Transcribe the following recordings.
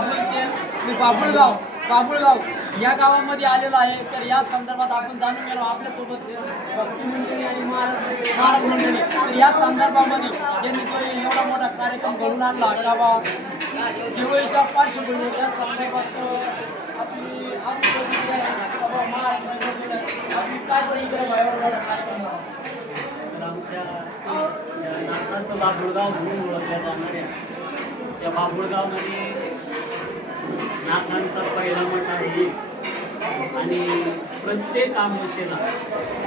तालुक्यातील बाबुल ते ते बाबुळगाव या गावामध्ये आलेलो आहे. तर या संदर्भात आपण जाणून गेलो आपल्यासोबत महाराज मंडळी. तर या संदर्भामध्ये त्यांनी तो एवढा मोठा कार्यक्रम घडून आणला का दिवाळीच्या पार्श्वभूमीवर या संदर्भात आपली आपली महाराज मंडळी आपली काय कार्यक्रम आमच्या या बाबुळगाव म्हणून ओळखल्या जाणाऱ्या त्या बाबुळगावमध्ये नाथांचा पहिला मठ आहे. आणि प्रत्येक आमोशेला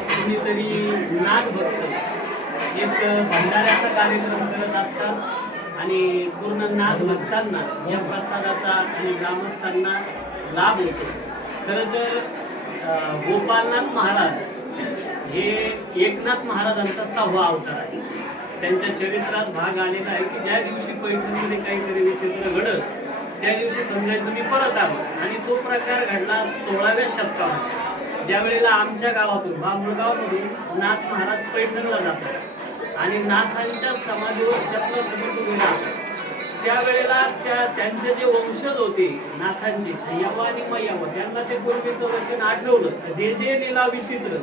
कुणीतरी नाथ भक्त एक भंडाऱ्याचा कार्यक्रम करत असतात. आणि पूर्ण नाथ भक्तांना या प्रसादाचा आणि ग्रामस्थांना लाभ होतो. खरं तर गोपालनाथ महाराज हे एकनाथ महाराजांचा सहावा अवतार आहे. त्यांच्या चरित्रात भाग आलेला आहे की ज्या दिवशी पैठणमध्ये काहीतरी विचित्र घडत त्या दिवशी समजायचं मी परत आलो. आणि तो प्रकार घडला सोळाव्या शतकामध्ये. ज्या वेळेला आमच्या गावातून बाबुळगावमधून नाथ महाराज पैठणला जातात. आणि नाथांच्या समाधीवर चक्र समित उभे राहतात. त्यावेळेला त्या त्यांचे जे वंशज होते नाथांचे छय्यावा आणि मय्यावा त्यांना ते पूर्वीचं वचन आठवलं. जे जे लिला विचित्र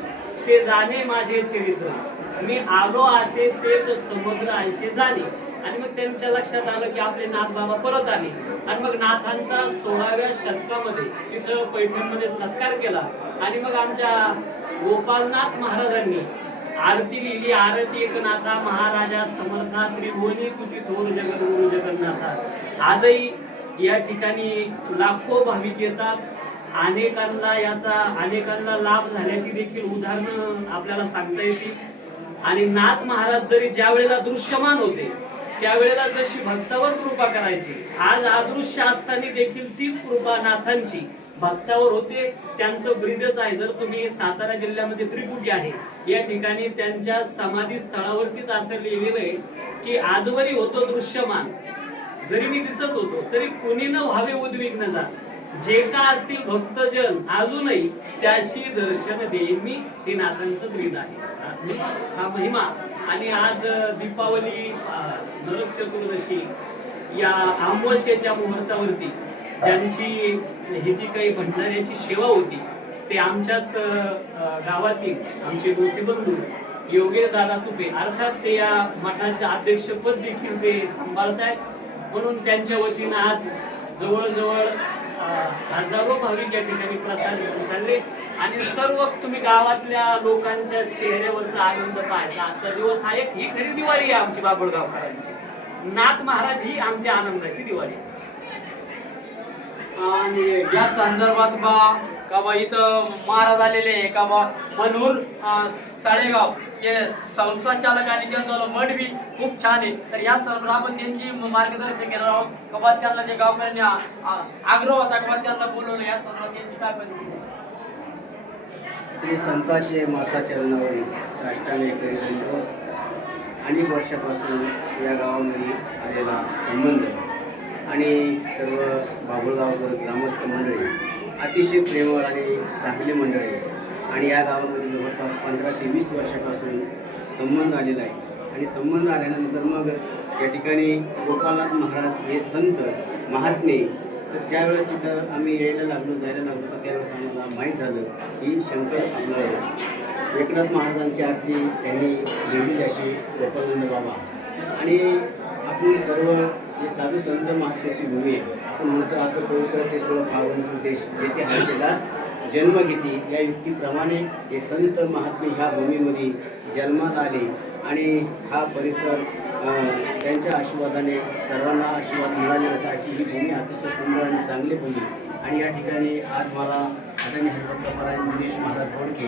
ते जाणे माझे चरित्र. मी आलो असे ते तर समुद्र ऐसे जाणे. आणि मग त्यांच्या लक्षात आलं की आपले नाथ बाबा परत आले. आणि मग नाथांचा सोळाव्या शतकामध्ये तिथं पैठणमध्ये सत्कार केला. आणि मग आमच्या गोपालनाथ महाराजांनी आरती लिहिली. आरती एकनाथा महाराजा समर्था त्रिभुवनी तुझी थोर जगद्गुरु जगन्नाथा. आजही या ठिकाणी लाखो भाविक येतात. अनेकांना याचा अनेकांना लाभ झाल्याची देखील उदाहरणं आपल्याला सांगता येतील. आणि नाथ महाराज जरी ज्या वेळेला दृश्यमान होते त्यावेळेला जशी भक्तावर कृपा करायची आज अदृश्य असताना देखील तीच कृपा नाथांची भक्तावर होते. त्यांचं ब्रिदच आहे जर तुम्ही सातारा जिल्ह्यामध्ये त्रिपुटी आहे या ठिकाणी त्यांच्या समाधी स्थळावरतीच असं लिहिलेलं आहे की आजवरी होतो दृश्यमान. जरी मी दिसत होतो तरी कुणी न व्हावे उद्विग्न जा जे का असतील भक्तजन अजूनही त्याशी दर्शन देईन मी हे नाथांचं ग्रीत आहे. हा महिमा. आणि आज दीपावली नरक चतुर्दशी या आमवश्याच्या मुहूर्तावरती ज्यांची ही जी काही भंडाऱ्याची सेवा होती ते आमच्याच गावातील आमचे मोठे बंधू योगेश दादा तुपे अर्थात ते या मठाचे अध्यक्षपद देखील ते सांभाळत आहेत म्हणून त्यांच्या वतीनं आज जवळजवळ हजारो भाविक या ठिकाणी प्रसाद घेऊन चालले. आणि सर्व तुम्ही गावातल्या लोकांच्या चेहऱ्यावरचा आनंद पाहायचा. आजचा दिवस हा एक ही खरी दिवाळी आहे आमची बाबुळगावकरांची नाथ महाराज ही आमची आनंदाची दिवाळी आणि या संदर्भात बा का बा इथं महाराज आलेले आहे. का बा मनूर साळेगाव. जे संस्था चालक आणि त्यांचा मठ बी खूप छान आहे. तर या सर्व आपण त्यांची मार्गदर्शन घेणार आहोत. का बा त्यांना जे गावकऱ्यांनी आ- आग्रह होता का त्यांना बोलवलं. या सर्व त्यांची काय श्री संताचे माता चरणावरील साष्टांग करी अनेक वर्षापासून या गावामध्ये आलेला संबंध आणि सर्व बाबुळगावकर ग्रामस्थ मंडळी अतिशय प्रेमळ आणि चांगली मंडळी आणि या गावामध्ये जवळपास पंधरा ते वीस वर्षापासून संबंध आलेला आहे. आणि संबंध आल्यानंतर मग या ठिकाणी गोपालनाथ महाराज हे संत महात्मे तर ज्यावेळेस इथं आम्ही यायला लागलो जायला लागलो. तर त्यावेळेस आम्हाला माहीत झालं की शंकर आपलं एकनाथ महाराजांची आरती त्यांनी लिहिलेली अशी गोपालनंद बाबा. आणि आपण सर्व जे साधू संत महात्म्याची भूमी आहे. आपण म्हणतो आता पवित्र ते तुला पावन देश जेथे हरते दास जन्म घेते या युक्तीप्रमाणे हे संत महात्मे ह्या भूमीमध्ये जन्मात आले आणि हा परिसर त्यांच्या आशीर्वादाने सर्वांना आशीर्वाद मिळालेलाच अशी ही भूमी अतिशय सुंदर आणि चांगली भूमी आणि या ठिकाणी आज मला आदरणीय हरिभक्तपरायण दिनेश महाराज बोडके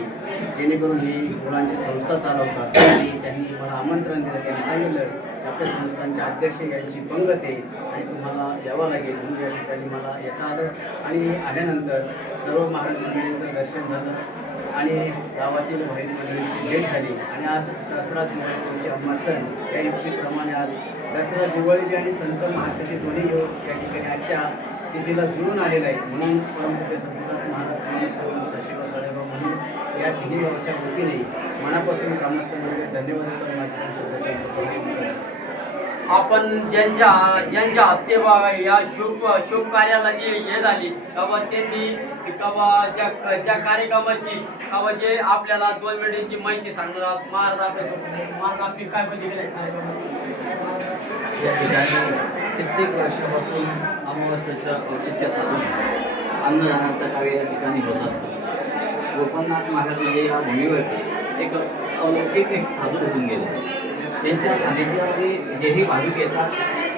जेणेकरून ही मुलांची संस्था चालवतात. आणि त्यांनी मला आमंत्रण दिलं त्यांनी सांगितलं की आपल्या संस्थांचे अध्यक्ष यांची पंगत आहे आणि तुम्हाला यावं लागेल. म्हणून या ठिकाणी मला येता आलं. आणि आल्यानंतर सर्व महाराज मंडळींचं दर्शन झालं आणि गावातील बहीण मंडळींची भेट झाली. आणि आज दसरा दिवाळी तुमची अम्मा सण या युक्तीप्रमाणे आज दसरा दिवाळी आणि संत महात्म्याचे दोन्ही योग या ठिकाणी आजच्या तिला जुळून आलेलं आहे. म्हणून परमपूज्य संतदास महाराज सर्व सशिव साळेगाव म्हणून या तिन्ही गावच्या वतीने मनापासून ग्रामस्थांमध्ये धन्यवाद देतो माझ्या शब्दाचा आपण ज्यांच्या ज्यांच्या हस्ते बा या शुभ शुभ कार्याला जी हे झाली बाबा त्यांनी बाबा त्या त्या कार्यक्रमाची बाबा जे आपल्याला दोन मिनिटांची माहिती सांगणार आहात. महाराज आपल्या महाराज आपली काय प्रतिक्रिया कार्यक्रमाची या ठिकाणी कित्येक वर्षापासून अमावस्याचं औचित्य साधून अन्नदानाचं कार्य या ठिकाणी होत असतं. गोपलनाथ महाराज म्हणजे या भूमीवरती एक अलौकिक एक साधू होऊन गेले. त्यांच्या सानिध्यामध्ये जेही भाविक येतात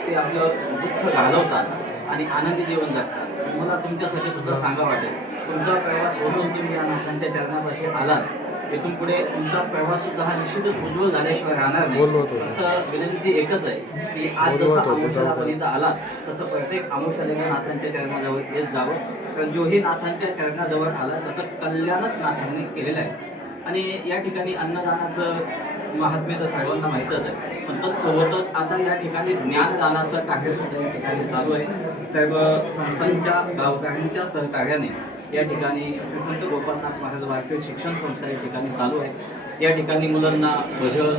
ते आपलं दुःख घालवतात आणि आनंदी जीवन जगतात. मला तुमच्यासाठी सुद्धा सांगा वाटेल तुमचा प्रवास सोडून तुम्ही या नाथांच्या चरणापाशी आलात इथून पुढे तुमचा प्रवास सुद्धा हा निश्चितच उज्ज्वल झाल्याशिवाय राहणार नाही. फक्त विनंती एकच आहे की आज जसं आमुषालापर्यंत आला तसं प्रत्येक आमुषालीनं नाथांच्या चरणाजवळ येत जावं. कारण जोही नाथांच्या चरणाजवळ आला त्याचं कल्याणच नाथांनी केलेलं आहे. आणि या ठिकाणी अन्नदानाचं महात्म्य तर साहेबांना माहीतच आहे पण तत्सोबतच आता या ठिकाणी ज्ञानदानाचं कार्य सुद्धा या ठिकाणी चालू आहे. साहेब संस्थांच्या गावकऱ्यांच्या सहकार्याने या ठिकाणी श्री संत गोपालनाथ महाराज भारतीय शिक्षण संस्था या ठिकाणी चालू आहे. या ठिकाणी मुलांना भजन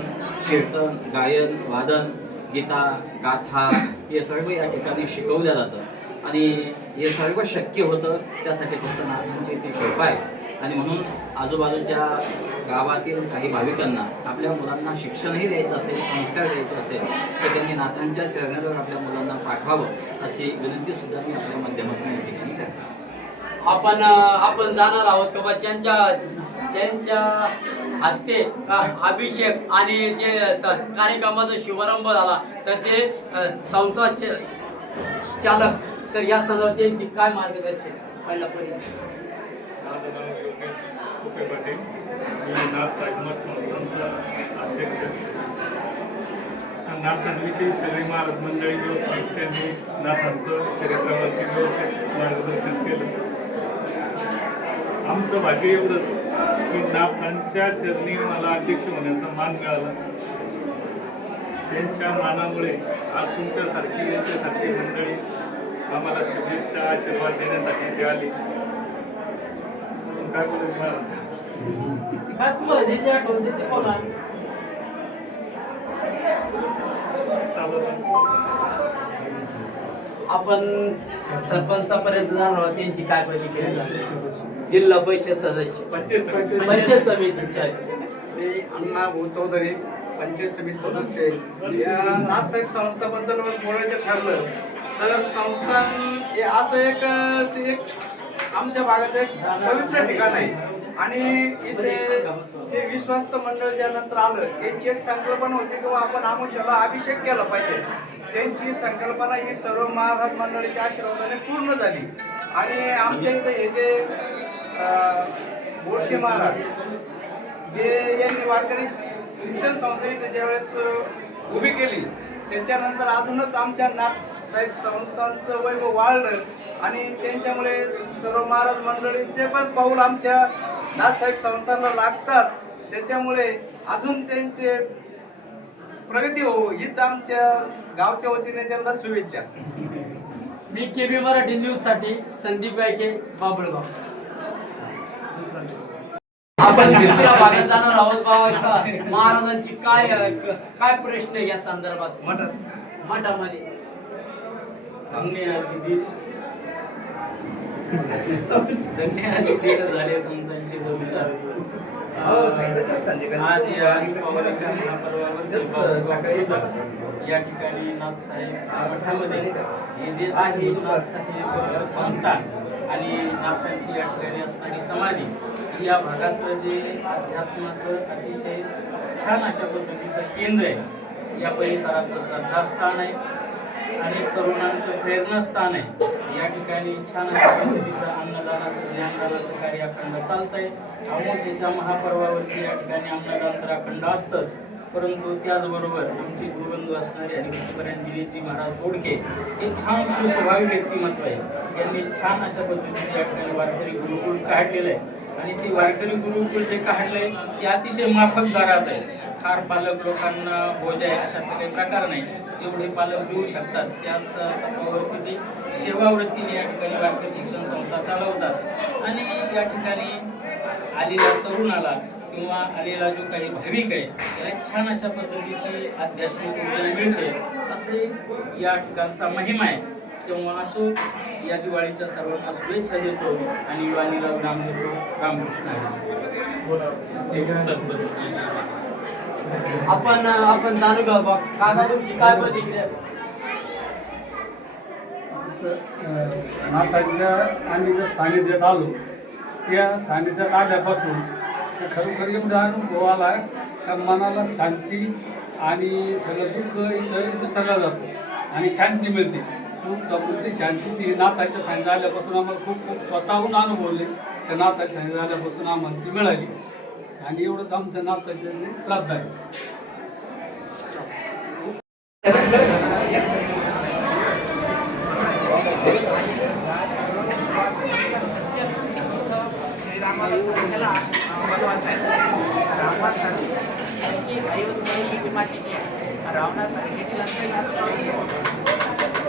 कीर्तन गायन वादन गीता गाथा हे सर्व या ठिकाणी शिकवलं जातं. आणि हे सर्व शक्य होतं त्यासाठी फक्त नाथांची ती कृपा आहे. आणि म्हणून आजूबाजूच्या गावातील काही भाविकांना आपल्या मुलांना शिक्षणही द्यायचं असेल संस्कार द्यायचे असेल तर त्यांनी नात्यांच्या चरणावर आपल्या मुलांना पाठवावं अशी विनंतीसुद्धा मी आपल्या माध्यमातून या ठिकाणी करतो. आपण आपण जाणार आहोत का बा? त्यांच्या त्यांच्या हस्ते अभिषेक आणि जे कार्यक्रमाचा शुभारंभ झाला तर ते संस्था चालक तर या संदर्भात त्यांची काय मार्गदर्शन? पहिला पहिला माझं कुपे पाटील मी नाथ सागमत संस्थांचा अध्यक्ष नाथांविषयी सगळी महाराज मंडळी व्यवस्थित त्यांनी नाथांचं चरित्रावरती व्यवस्थित मार्गदर्शन केलं. आमचं भाग्य एवढंच की नाथांच्या चरणी मला अध्यक्ष होण्याचा मान मिळाला. त्यांच्या मानामुळे आज तुमच्यासारखी यांच्यासारखी मंडळी आम्हाला शुभेच्छा आशीर्वाद देण्यासाठी ते आली. काय बोलायचं मला? काय तुम्हाला जे जे आठवते ते बोला. चालत आपण सरपंचापर्यंत जाणार आहोत त्यांची काय प्रतिक्रिया जिल्हा परिषद सदस्य. पंचायत समिती. मी अण्णा भाऊ चौधरी पंचायत समिती सदस्य. या नाथसाहेब संस्थाबद्दल बोलायचं ठरलं. तर संस्थान हे असं एक ते एक आमच्या भागात एक पवित्र ठिकाण आहे. आणि इथे जे विश्वास्त मंडळ ज्यानंतर आलं त्यांची एक संकल्पना होती की आपण आमुष्याला अभिषेक केला पाहिजे. त्यांची संकल्पना ही सर्व महाराज मंडळीच्या आशीर्वादाने पूर्ण झाली. आणि आमच्या इथे हे जे बोडके महाराज जे यांनी वारकरी शिक्षण संस्था इथे ज्यावेळेस उभी केली त्याच्यानंतर अजूनच आमच्या नाथ साहेब संस्थांचं वैभव वाढलं आणि त्यांच्यामुळे सर्व महाराज मंडळींचे पण पाऊल आमच्या नाथसाहेब संस्थांना लागतात. त्याच्यामुळे अजून त्यांचे प्रगती हो हीच आमच्या गावच्या वतीने त्यांना शुभेच्छा. मी के बी मराठी न्यूजसाठी संदीप गायके बाबळगाव. आपण दुसऱ्या भागात जाणार आहोत बाबा महाराजांची काय काय प्रश्न आहे या संदर्भात? मठात मठामध्ये धन्याची दिन धन्याची दिन झाले संतांचे भविष्य आज या दीपावलीच्या महापर्वावर या ठिकाणी नाथसाहेब मठामध्ये हे जे आहे नाथसाहेब संस्थान आणि नाथांची या ठिकाणी असणारी समाधी ही या भागातलं जे अध्यात्माचं अतिशय छान अशा पद्धतीचं केंद्र आहे या परिसरातलं श्रद्धास्थान आहे. आणि तरुणांचं प्रेरणास्थान आहे. या ठिकाणी छान अशा पद्धतीचं अन्नदानाचं ज्ञानदानाचं कार्य अखंड चालतंय अमावस्येच्या महापर्वावरती या ठिकाणी अन्नदान तर अखंड असतंच. परंतु त्याचबरोबर आमची गुरुबंधू असणारे हरिकृष्णपरायणजी महाराज बोडके हे छान सुस्वभावी व्यक्तिमत्व आहे. यांनी छान अशा पद्धतीने या ठिकाणी वारकरी गुरुकुल काढलेलं आहे. आणि ते वारकरी गुरुकुल जे काढलंय ते अतिशय माफक दरात आहे. फार पालक लोकांना बोज आहे अशा काही प्रकार नाही. जेवढे पालक देऊ शकतात. त्याच तत्वावरती ते सेवावृत्तीने या ठिकाणी वारकरी शिक्षण संस्था चालवतात. आणि या ठिकाणी आलेल्या तरुणाला किंवा आलेला जो काही भाविक आहे त्याला एक छान अशा पद्धतीची आध्यात्मिक ऊर्जा मिळते. असे या ठिकाणचा महिमा आहे. तेव्हा असो या दिवाळीच्या सर्वांना शुभेच्छा देतो आणि युवानीला विराम देतो रामकृष्ण हरी. आपण आपण जाणू घ्या बघ काका तुमची काय प्रतिक्रिया? नाथांच्या आम्ही जर सानिध्यात आलो त्या सानिध्यात आल्यापासून खरोखर एवढा अनुभव आला का मनाला शांती आणि सगळं दुःख इथं विसरला जातो आणि शांती मिळते. सुख समृद्धी शांती ती नाथाच्या सानिध्य आल्यापासून आम्हाला खूप खूप स्वतःहून अनुभवले. त्या नाथाच्या सानिध्य आल्यापासून आम्हाला ती मिळाली. आणि एवढंच आमचं नाथाच्या श्राद्ध आहे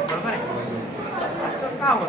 बरोबर आहे असं का होत